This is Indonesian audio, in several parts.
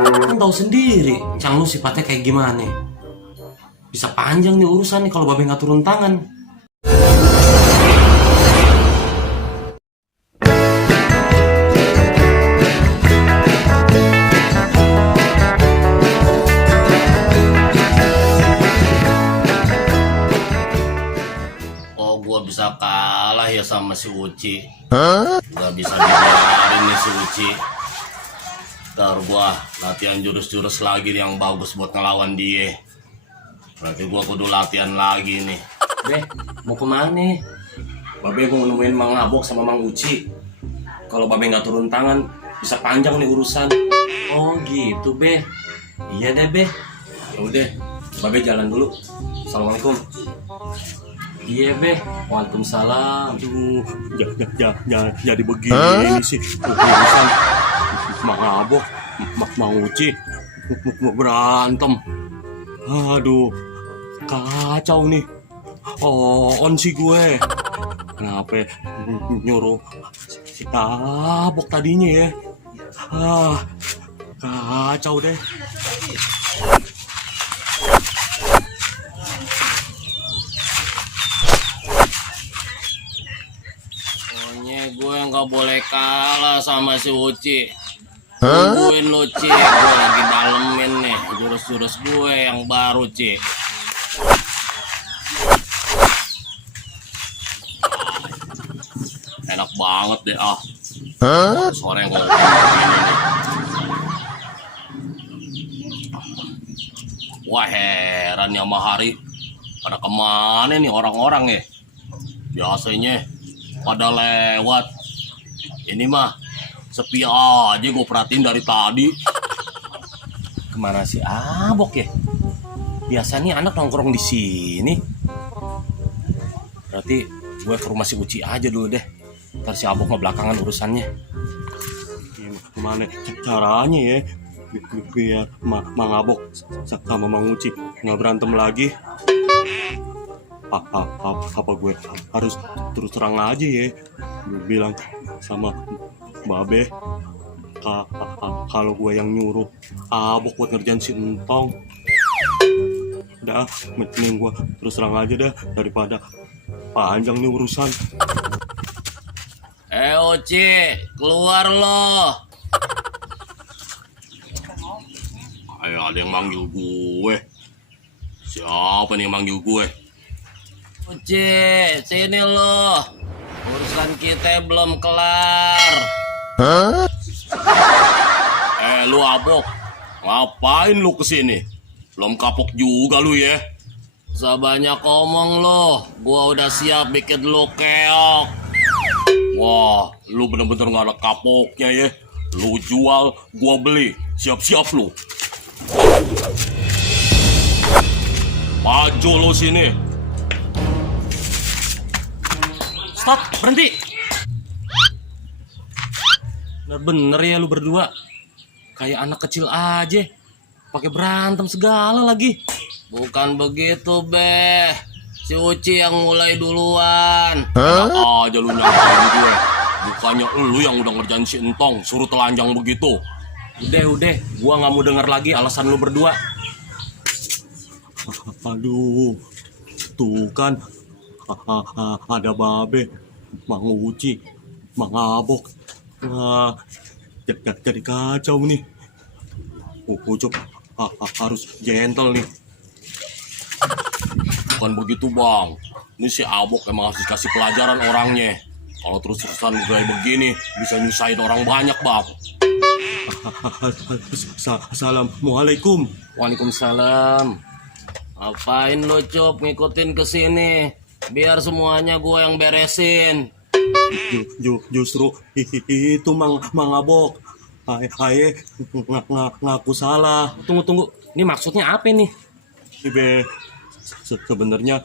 Kan tahu sendiri, Cang lu sifatnya kayak gimana. Bisa panjang nih urusan nih kalau babe nggak turun tangan. Oh, gua bisa kalah ya sama si Uci. Gak bisa dibiarin nih si Uci. Ntar gua latihan jurus-jurus lagi nih yang bagus buat ngelawan dia. Berarti gua kudu latihan lagi nih. Beh, mau kemana? Babe mau nemuin Mang Abok sama Mang Uci. Kalau babe nggak turun tangan, bisa panjang nih urusan. Oh gitu, Beh. Iya deh, Beh. Ya udah, babe jalan dulu. Assalamualaikum. Iya, Beh. Waalaikumsalam. Aduh, jadi begini sih urusan Mang Abok, Mang Uci mau berantem. Aduh, kacau nih. On sih gue. Kenapa nyuruh si Abok tadinya ya? Kacau deh. Pokoknya gue nggak boleh kalah sama si Uci. Tungguin lo, Ci. Gue lagi dalemin nih jurus-jurus gue yang baru, Ci. Enak banget deh, sore gue ini nih. Wah, heran ya sama hari. Pada kemana nih orang-orang ya? Biasanya pada lewat. Ini mah sepi aja, gue perhatiin dari tadi. Kemana si Abok ya? Biasanya anak nongkrong di sini. Berarti gue ke rumah si Uci aja dulu deh. Ntar si Abok mah belakangan urusannya. Gimana caranya ya biar Mang Abok sama Mang Uci nggak berantem lagi? Apa gue harus terus terang aja ya bilang sama Babe kalau gue yang nyuruh Abok buat ngerjain si Entong? Dah, mending gue terus terang aja dah daripada panjang nih urusan. Uci, keluar lo. Ayo, ada yang manggil gue. Siapa nih yang manggil gue? Uci, sini lo. Urusan kita belum kelar. Lu Abok, ngapain lu kesini? Belum kapok juga lu ya? Sebanyak ngomong lo, gua udah siap bikin lo keok. Wah, lu bener-bener gak ada kapoknya ya. Lu jual, gua beli. Siap-siap lu. Maju lu sini. Stop, berhenti. Bener ya lu berdua. Kayak anak kecil aja. Pakai berantem segala lagi. Bukan begitu, Beh. Si Uci yang mulai duluan. Enak aja lu nyangkain gue. Bukannya lu yang udah ngerjain si Entong, suruh telanjang begitu. Udah. Gua nggak mau denger lagi alasan lu berdua. Aduh, tuh kan ada Babe, Mang Uci, Mang Abok. Jadi kacau nih. Ucup harus gentle nih. Bukan begitu bang. Ini si Abok emang harus dikasih pelajaran orangnya. Kalau terus-terusan kayak begini bisa nyusahin orang banyak bang. Assalamualaikum. Waalaikumsalam. Ngapain lo, Cup, ngikutin ke sini? Biar semuanya gua yang beresin. Justru itu Mang Abok. Aye ngaku salah. Tunggu. Ini maksudnya apa nih? Ibe sebenarnya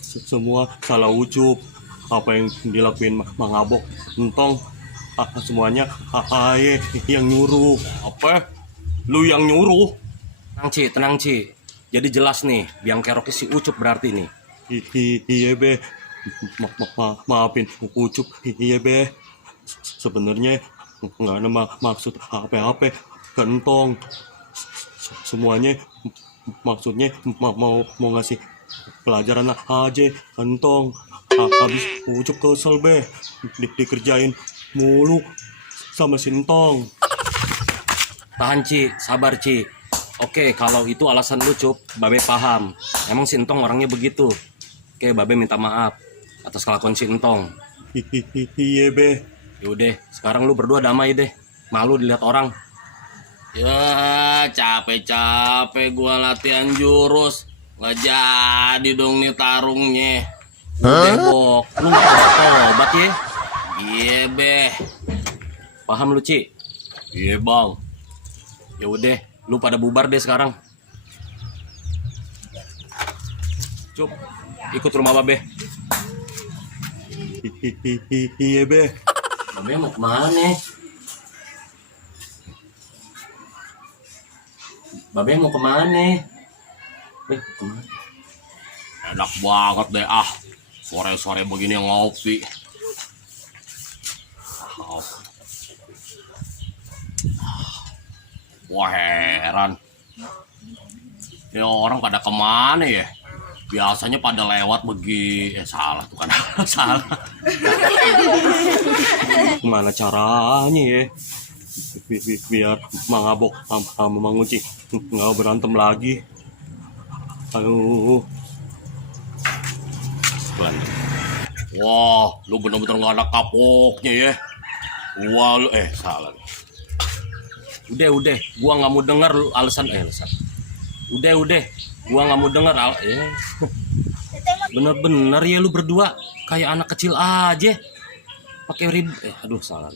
semua salah Ucup. Apa yang dilakuin Mang Abok, Entong, semuanya yang nyuruh. Apa? Lu yang nyuruh? Tenang, Ci. Jadi jelas nih, biang keroknya si Ucup berarti nih. Iya be, maafin Ucup. Iya be, sebenarnya nggak ada maksud apa-apa. Gentong. Semuanya maksudnya mau ngasih pelajaran aja, Gentong. Habis Ucup kesel be, dikerjain mulu sama Sintong. Tahan Ci, sabar Ci. Oke, kalau itu alasan lu Cup, Babe paham. Emang Sintong orangnya begitu. Oke, Babe minta maaf atas kelakuan Sintong. Iya be. Yaudah, sekarang lu berdua damai deh. Malu dilihat orang. Ya capek-capek gua latihan jurus, nggak jadi dong nih tarungnya. Udah Bok, lu nggak apa obat ya? Iya beh. Paham lu Ci? Iya bang. Ya udah, lu pada bubar deh sekarang. Cup, ikut rumah Babe. Iya be. Babe mau kemana? Babe mau kemana? Kemana? Enak banget deh sore-sore begini ngopi. Wah heran. Ya orang pada kemana ya? Biasanya pada lewat salah tuh kan. Salah. Gimana caranya ya? Biar Mang Abok sama Mang Uci nggak berantem lagi. Aduh. Wah, lu bener-bener gak ada kapoknya ya. Wah lu salah. Udah, gua nggak mau denger lu alasan. Udah, gua nggak mau denger Bener-bener ya lu berdua kayak anak kecil aja. Pakai ribut. Aduh salah.